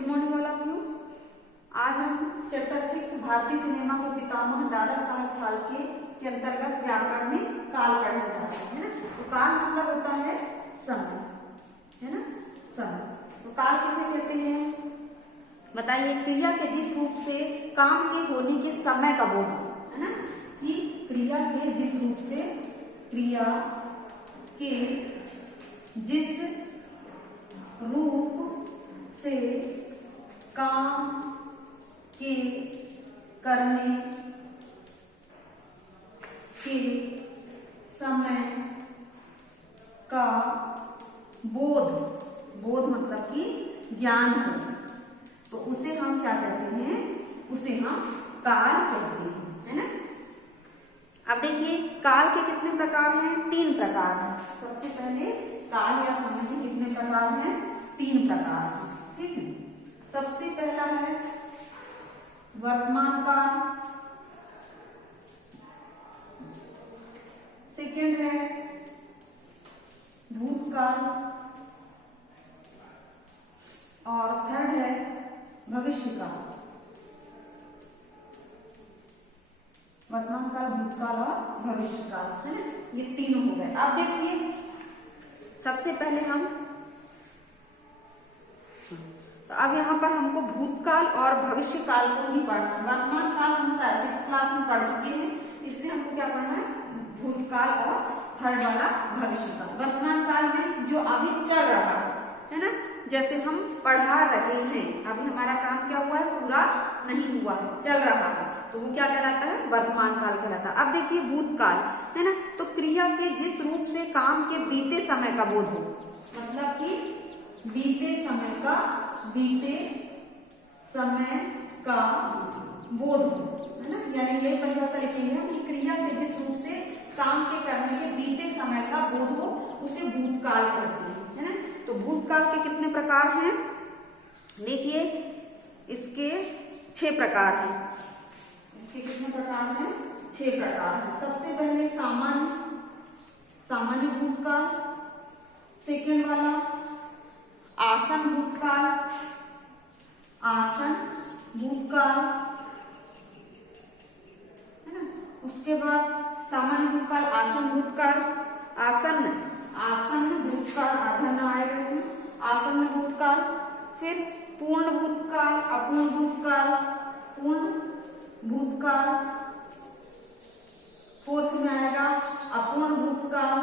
Good morning all of you. आज हम chapter 6 भारतीय सिनेमा के पितामह दादा साहब फाल्के के अंतर्गत व्याकरण में काल पढ़ने जा रहे हैं ना। तो काल मतलब होता है समय, है ना, समय। तो काल किसे कहते हैं बताइए? क्रिया के जिस रूप से काम के होने के समय का बोध हो, है ना, कि क्रिया के जिस रूप से, क्रिया के जिस रूप से काम के करने के समय का बोध, बोध मतलब कि ज्ञान हो, तो उसे हम क्या कहते हैं? उसे हम काल कहते हैं, है ना। अब देखिए काल के कितने प्रकार हैं? 3 प्रकार हैं। सबसे पहले काल या समय के कितने प्रकार हैं? 3 प्रकार हैं, ठीक है। सबसे पहला है वर्तमान काल, सेकंड है भूतकाल और थर्ड है भविष्यकाल। वर्तमान काल, भूतकाल और भविष्यकाल, है ना, ये तीनों हो गए। अब देखिए सबसे पहले हम, तो अब यहाँ पर हमको भूतकाल और भविष्यकाल को ही पढ़ना है। वर्तमान काल हम 6th क्लास में पढ़ चुके हैं, इसलिए हमको क्या पढ़ना है? भूतकाल और थर्ड वाला भविष्यकाल। वर्तमान काल में जो अभी चल रहा है ना, जैसे हम पढ़ा रहे हैं, अभी हमारा काम क्या हुआ है? पूरा नहीं हुआ है, चल रहा है, तो वो क्या कहलाता है? वर्तमान काल कहलाता है। अब देखिए भूतकाल, है ना, तो क्रिया के जिस रूप से काम के बीते समय का बोध हो, मतलब कि बीते समय का बोध हो, है ना, यानी ये परिभाषा लिखी है कि क्रिया के जिस रूप से काम के करने के बीते समय का बोध हो, उसे भूतकाल कहते हैं, है ना। तो भूतकाल के कितने प्रकार हैं? देखिए इसके 6 प्रकार हैं। इसके कितने प्रकार हैं? 6 प्रकार हैं। सबसे पहले सामान्य भूतकाल, सेकंड वाला आसन भूतकाल, है ना। उसके बाद सामान्य भूतकाल, आसन भूतकाल, आसन भूतकाल, आधा ना आएगा इसमें, आसन भूतकाल, फिर पूर्ण भूतकाल, अपूर्ण भूतकाल, पूर्ण भूतकाल, फोर्थ में आएगा अपूर्ण भूतकाल,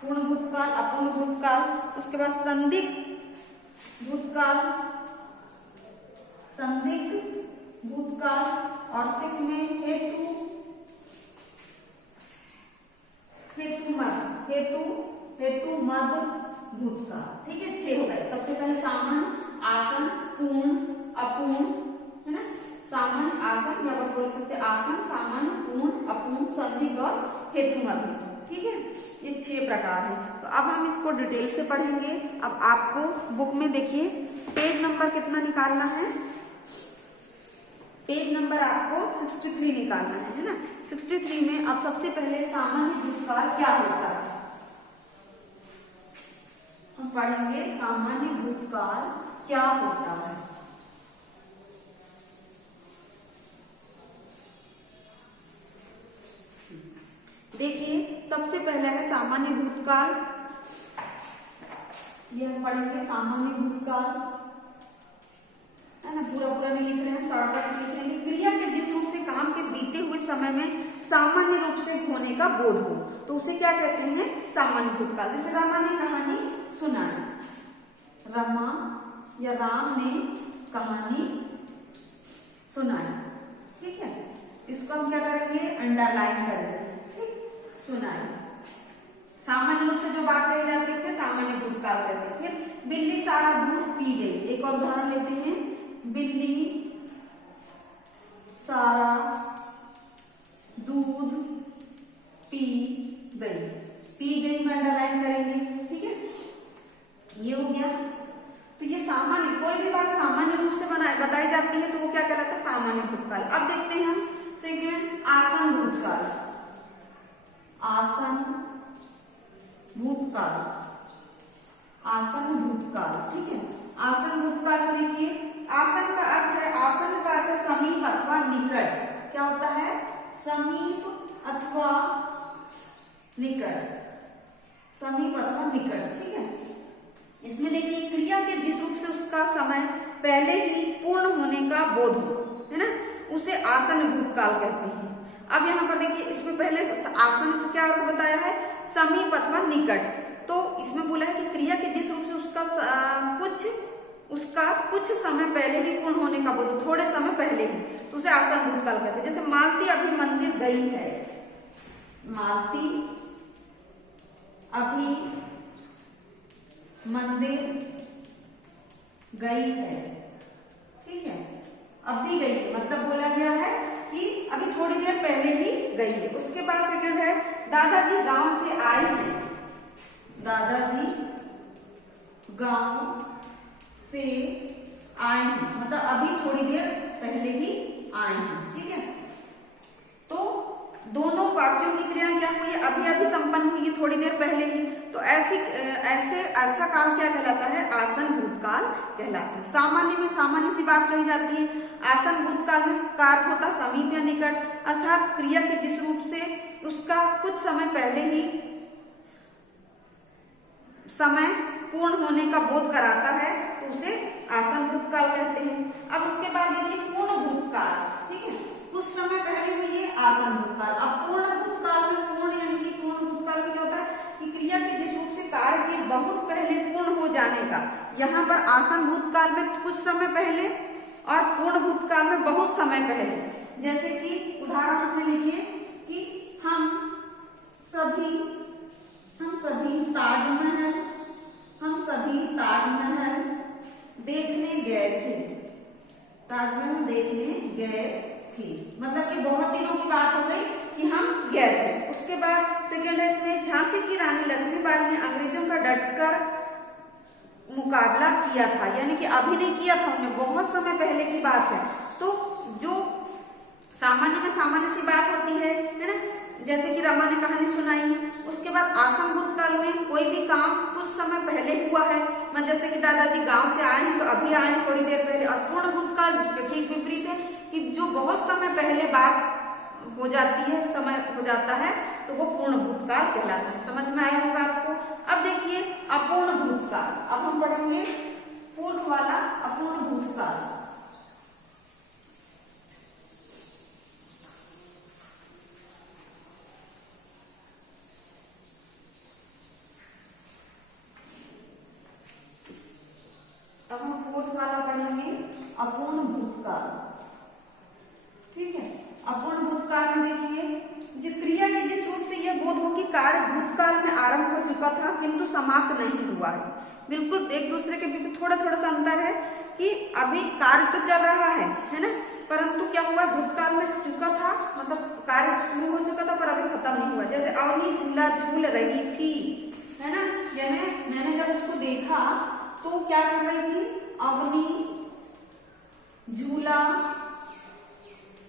पूर्ण भूतकाल, अपूर्ण भूतकाल। उसके बाद संदिग्ध भूतकाल, और 6 में हेतु मद भूतकाल, ठीक है। 6 हो गए। सबसे पहले सामान्य, आसन, पूर्ण, अपूर्ण, है ना, सामान्य, आसन, या आप बोल सकते हैं आसन, सामान्य, पूर्ण, अपूर्ण, संदिग्ध और हेतु मद, ठीक है। ये 6 प्रकार है। तो अब हम इसको डिटेल से पढ़ेंगे। अब आपको बुक में देखिए पेज नंबर कितना निकालना है? पेज नंबर आपको 63 निकालना है ना। 63 में अब सबसे पहले सामान्य भूतकाल क्या होता है हम पढ़ेंगे। सामान्य भूतकाल क्या होता है? देखिए सबसे पहला है सामान्य भूतकाल। ये हम पढ़ेंगे सामान्य भूतकाल, है ना, पूरा नहीं लिख रहे हैं, शॉर्टकट में लिख रहे हैं। क्रिया के जिस रूप से काम के बीते हुए समय में सामान्य रूप से होने का बोध हो, तो उसे क्या कहते हैं? सामान्य भूतकाल। जैसे रमा ने कहानी सुनाई, रमा या राम ने कहानी सुनाई, ठीक है। इसको हम क्या करेंगे? अंडरलाइन करेंगे, सुनाई। सामान्य रूप से जो बात कही जाती है उसे सामान्य भूतकाल कहते हैं। फिर बिल्ली सारा दूध पी गई। एक और उदाहरण लेते हैं, बिल्ली सारा दूध पी गई में अंडरलाइन करेंगे, ठीक है। ये हो गया। तो ये सामान्य, कोई भी बात सामान्य रूप से बताई जाती है तो वो क्या कहलाता है? सामान्य भूतकाल। अब देखते हैं हम सेकंड आसन भूतकाल, आसन भूतकाल, ठीक है। आसन भूतकाल में देखिए आसन का अर्थ है, आसन का अर्थ है समीप अथवा निकट। क्या होता है? समीप अथवा निकट, समीप अथवा निकट। ठीक है, इसमें देखिए क्रिया के जिस रूप से उसका समय पहले ही पूर्ण होने का बोध हो, है ना, उसे आसन भूतकाल कहते हैं। अब यहाँ पर देखिए इसमें पहले आसन का क्या अर्थ बताया है? समीप अथवा निकट। तो इसमें बोला है कि क्रिया के जिस रूप से उसका कुछ समय पहले ही पूर्ण होने का बोध, थोड़े समय पहले ही, तो उसे आसन भूतकाल कहते हैं। जैसे मालती अभी मंदिर गई है, मालती अभी मंदिर गई है। ठीक है, अभी गई है मतलब बोला गया है कि अभी थोड़ी देर पहले ही गई है। उसके बाद सेकंड है दादाजी गांव से आए हैं, दादाजी गांव से आए हैं मतलब अभी थोड़ी देर पहले ही आए हैं। ठीक है, तो दोनों वाक्यों की क्रिया क्या हुई है? अभी अभी संपन्न हुई है, थोड़ी देर पहले ही। तो ऐसा काल क्या कहलाता है? आसन भूतकाल कहलाता है। सामान्य में सामान्य सी बात कही जाती है। आसन भूतकाल में का अर्थ होता है समीप या निकट, अर्थात क्रिया के जिस रूप से उसका कुछ समय पहले ही समय पूर्ण होने का बोध कराता है, तो उसे आसन भूतकाल कहते हैं। अब उसके बाद देखिए पूर्ण भूतकाल। ठीक है, कुछ समय पहले हुई है आसन भूतकाल। अब पूर्ण भूतकाल में पूर्ण यानी कि पूर्ण भूतकाल में क्या होता है कि क्रिया के जिस रूप से कार्य के बहुत पहले पूर्ण हो जाने का। यहाँ पर आसन भूतकाल में कुछ समय पहले और पूर्ण भूतकाल में बहुत समय पहले। जैसे कि उदाहरण में लिखिए कि हम ताजमहल देखने गए थे, ताजमहल देखने गए थे मतलब कि बहुत दिनों की बात हो गई कि हम गए थे। उसके बाद सेकेंड है इसमें झांसी की रानी लक्ष्मीबाई ने अंग्रेजों का डटकर मुकाबला किया था, यानी कि अभी नहीं किया था उन्हें, बहुत समय पहले की बात है। तो जो सामान्य में सामान्य सी बात होती है ना, जैसे कि रमा ने कहानी सुनाई। उसके बाद आसन भूतकाल में कोई भी काम कुछ समय पहले हुआ है, मतलब जैसे कि दादाजी गांव से आए हैं तो अभी आए थोड़ी देर पहले। और पूर्ण भूतकाल जिसके ठीक विपरीत है कि जो बहुत समय पहले बात हो जाती है, समय हो जाता है, तो वो पूर्ण भूतकाल कहलाता है। समझ में आया होगा आपको। अब देखिए अपूर्ण भूतकाल। अब हम पढ़ेंगे फोर्थ वाला अपूर्ण भूतकाल। अब हम फोर्थ वाला पढ़ेंगे अपूर्ण भूतकाल। ठीक है, अपूर्ण भूतकाल में देखिए क्रिया के जिस रूप से यह बोध हो कि कार्य भूतकाल में आरंभ हो चुका था किंतु समाप्त नहीं हुआ है। बिल्कुल एक दूसरे के बीच थोड़ा थोड़ा सा अंतर है कि अभी कार्य तो चल रहा है ना, परंतु क्या हुआ भूतकाल में चुका था, मतलब कार्य शुरू हो चुका था पर अभी खत्म नहीं हुआ। जैसे अवनी झूला झूल रही थी, है ना, मैंने जब उसको देखा तो क्या कर रही थी? अवनी झूला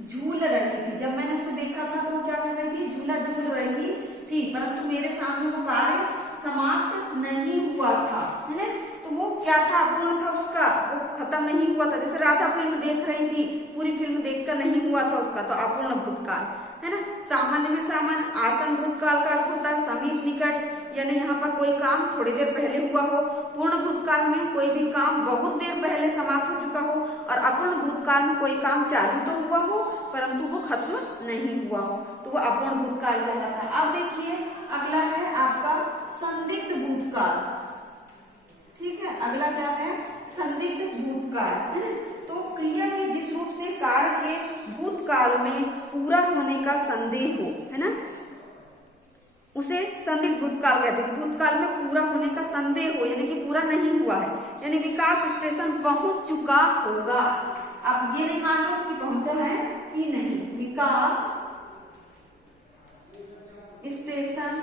झूल रही थी। जब मैंने उसे देखा था तो क्या कर रही थी? झूला झूल रही थी, परंतु मेरे सामने वो कार्य समाप्त नहीं हुआ था, है ना। तो वो क्या था? अपूर्ण था, उसका वो खत्म नहीं हुआ था। जैसे राधा फिल्म देख रही थी, पूरी फिल्म देखकर नहीं हुआ था उसका, तो अपूर्ण भूतकाल, है ना। सामान्य में सामान्य आसन भूतकाल का अर्थ होता है समीप निकट, यानी यहाँ पर कोई काम थोड़ी देर पहले हुआ हो। पूर्ण भूतकाल में कोई भी काम बहुत देर पहले समाप्त हो चुका हो, और अपूर्ण भूतकाल में कोई काम चालू तो हुआ हो परंतु वो खत्म नहीं हुआ हो, तो वो अपूर्ण भूतकाल कहलाता है। अब देखिए अगला है आपका संदिग्ध भूतकाल। ठीक है, अगला क्या है? संदिग्ध भूतकाल, है ना। तो क्रिया के जिस रूप से कार्य के भूतकाल में पूरा होने का संदेह हो, है ना, उसे संदिग्ध भूतकाल कहते हैं। भूतकाल में पूरा होने का संदेह हो, यानी कि पूरा नहीं हुआ है, यानी विकास स्टेशन पहुंच चुका होगा। अब ये नहीं मानो कि पहुंचा है कि नहीं, विकास स्टेशन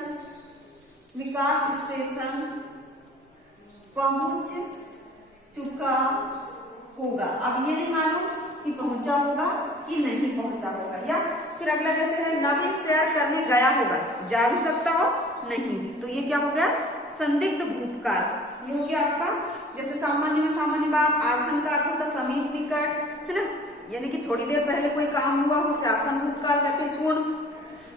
पहुंच चुका होगा। अब ये नहीं मानो कि पहुंचा होगा कि नहीं पहुंचा होगा। या फिर अगला जैसे है नवीन सैर करने गया होगा, जा भी सकता हो नहीं भी, तो ये क्या हो गया? संदिग्ध भूतकाल। ये हो गया आपका, जैसे सामान्य में सामान्य बात, आसन का अर्थ होता समीप निकट, है ना, यानी कि थोड़ी देर पहले कोई काम हुआ हो उसे आसन भूतकाल कहते हैं। पूर्ण,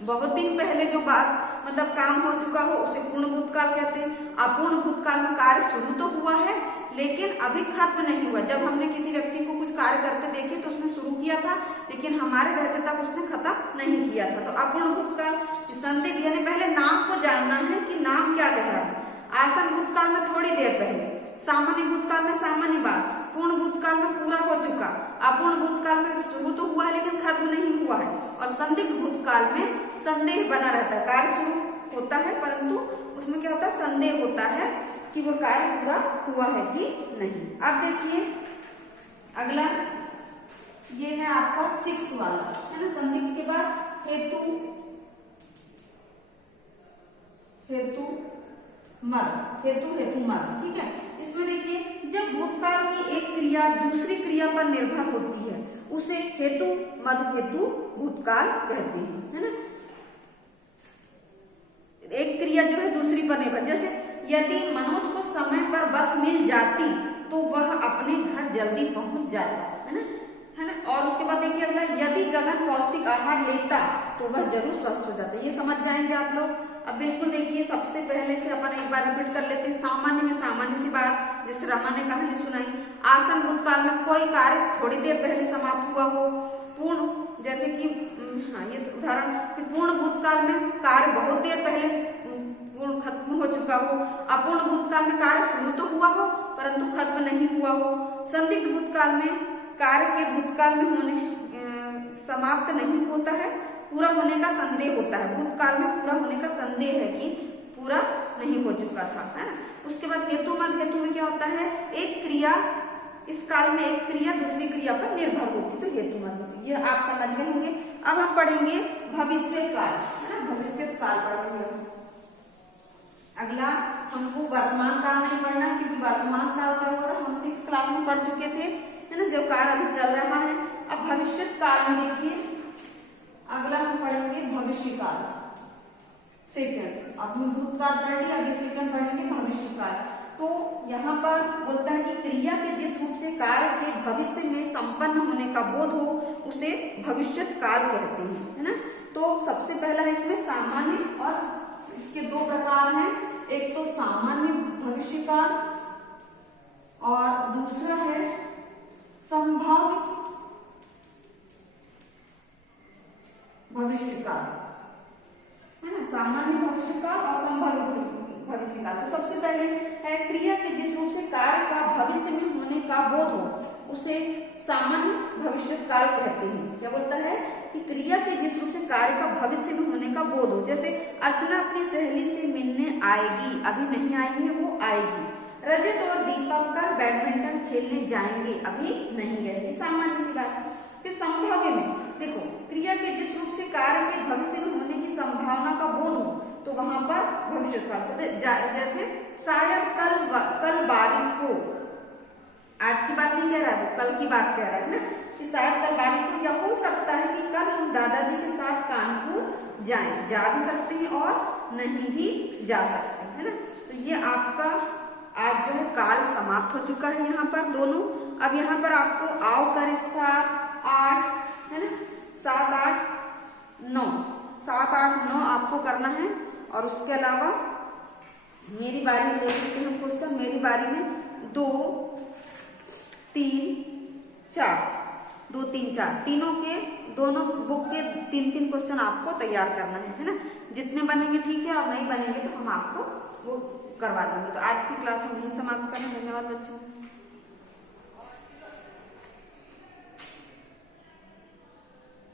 बहुत दिन पहले जो बात मतलब काम हो चुका हो उसे पूर्ण भूतकाल कहते हैं। अपूर्ण भूतकाल में कार्य शुरू तो हुआ है लेकिन अभी खत्म नहीं हुआ। जब हमने किसी व्यक्ति को कुछ कार्य करते देखे तो उसने शुरू किया था लेकिन हमारे रहते तक उसने खत्म नहीं किया था। तो अपूर्ण भूतकाल संदिग्ध, यानी पहले नाम को जानना है कि नाम क्या कह रहा है। आसन भूतकाल में थोड़ी देर पहले, सामान्य भूतकाल में सामान्य बात, पूर्ण भूतकाल में पूरा हो चुका, अपूर्ण भूतकाल में शुरू तो हुआ है लेकिन खत्म नहीं हुआ है, और संदिग्ध भूतकाल में संदेह बना रहता है। कार्य शुरू होता है परंतु उसमें क्या होता है, संदेह होता है कि वो कार्य पूरा हुआ है कि नहीं। अब देखिए अगला, ये है आपका 6 वाला, है ना, संदिग्ध के बाद हेतु, हेतु मद, हेतु हेतु मद, ठीक है। इसमें देखिए जब भूतकाल की एक क्रिया दूसरी क्रिया पर निर्भर होती है उसे हेतु मद हेतु भूतकाल कहते हैं, है ना। एक क्रिया जो है दूसरी पर निर्भर, जैसे यदि मनोज को समय पर बस मिल जाती तो वह अपने घर जल्दी पहुंच जाता, है ना, है ना। और उसके बाद देखिए अगला, यदि गगन पौष्टिक आहार लेता तो वह जरूर स्वस्थ हो जाता। ये समझ जाएंगे आप लोग। अब बिल्कुल देखिए सबसे पहले से अपन एक बार रिपीट कर लेते हैं। सामान्य में सामान्य सी बात, जैसे रमा ने कहानी सुनाई। आसन भूतकाल में कोई कार्य थोड़ी देर पहले समाप्त हुआ हो। पूर्ण, जैसे कि हाँ ये तो उदाहरण, पूर्ण भूतकाल में कार्य बहुत देर पहले पूर्ण खत्म हो चुका हो। अपूर्ण भूतकाल में कार्य शुरू तो हुआ हो परंतु खत्म नहीं हुआ हो। संदिग्ध भूतकाल में कार्य के भूतकाल में होने समाप्त नहीं होता है, पूरा होने का संदेह होता है। भूतकाल में पूरा होने का संदेह है कि पूरा नहीं हो चुका था, है ना। उसके बाद हेतु मद, हेतु में क्या होता है, एक क्रिया, इस काल में एक क्रिया दूसरी क्रिया पर निर्भर होती, तो हेतु मद होती। ये आप समझ गए होंगे। अब हम पढ़ेंगे भविष्य काल, है ना, भविष्य काल पढ़ेंगे। अगला हमको वर्तमान काल नहीं पढ़ना क्योंकि वर्तमान काल क्या होगा हम 6 क्लास में पढ़ चुके थे, है ना, जो काल अभी चल रहा है। अब भविष्य काल में देखिए अगला हम पढ़ेंगे भविष्य काल, सेकंड। अपनी भूतकाल पढ़ लिया, अभी सेकंड पढ़ेंगे भविष्य काल। तो यहाँ पर बोलता है कि क्रिया के जिस रूप से कार्य के भविष्य में संपन्न होने का बोध हो उसे भविष्य काल कहते हैं, है ना। तो सबसे पहला है इसमें सामान्य, और इसके 2 प्रकार हैं, एक तो सामान्य भविष्य काल और दूसरा है संभावित भविष्य काल, है ना, सामान्य भविष्य काल और संभावित भविष्य काल। तो सबसे पहले है क्रिया के जिस रूप से कार्य का भविष्य में होने का बोध हो उसे सामान्य भविष्य काल कहते हैं। क्या बोलता है कि क्रिया के जिस रूप से कार्य का भविष्य में होने का बोध हो, जैसे अर्चना अपनी सहेली से मिलने आएगी, अभी नहीं आई है वो आएगी। रजत और दीपंकर बैडमिंटन खेलने जाएंगे, अभी नहीं गए, सामान्य सी बात है। फिर संभाव्य में देखो क्रिया के जिस रूप से कार्य के भविष्य में होने की संभावना का बोध हो तो वहां पर भविष्य काल से, जैसे शायद कल बारिश हो, आज की बात नहीं कह रहा है, कल की बात कह रहा है ना, कि शायद कल बारिश हो, या हो सकता है कि कल हम दादाजी के साथ कानपुर जाएं, जा भी सकते हैं और नहीं भी जा सकते हैं, है ना। तो ये आपका आज जो है काल समाप्त हो चुका है यहाँ पर दोनों। अब यहाँ पर आपको आओ करे 7, 8, है ना, 7, 8, 9, 7, 8, 9 आपको करना है। और उसके अलावा मेरी बारी में देख सकते हैं क्वेश्चन, मेरी बारी में 2, 3, 4, 2, 3, 4 तीनों के, दोनों बुक के 3-3 क्वेश्चन आपको तैयार करना है ना। जितने बनेंगे ठीक है, और नहीं बनेंगे तो हम आपको वो करवा देंगे। तो आज की क्लास हम यहीं समाप्त करें। धन्यवाद बच्चों।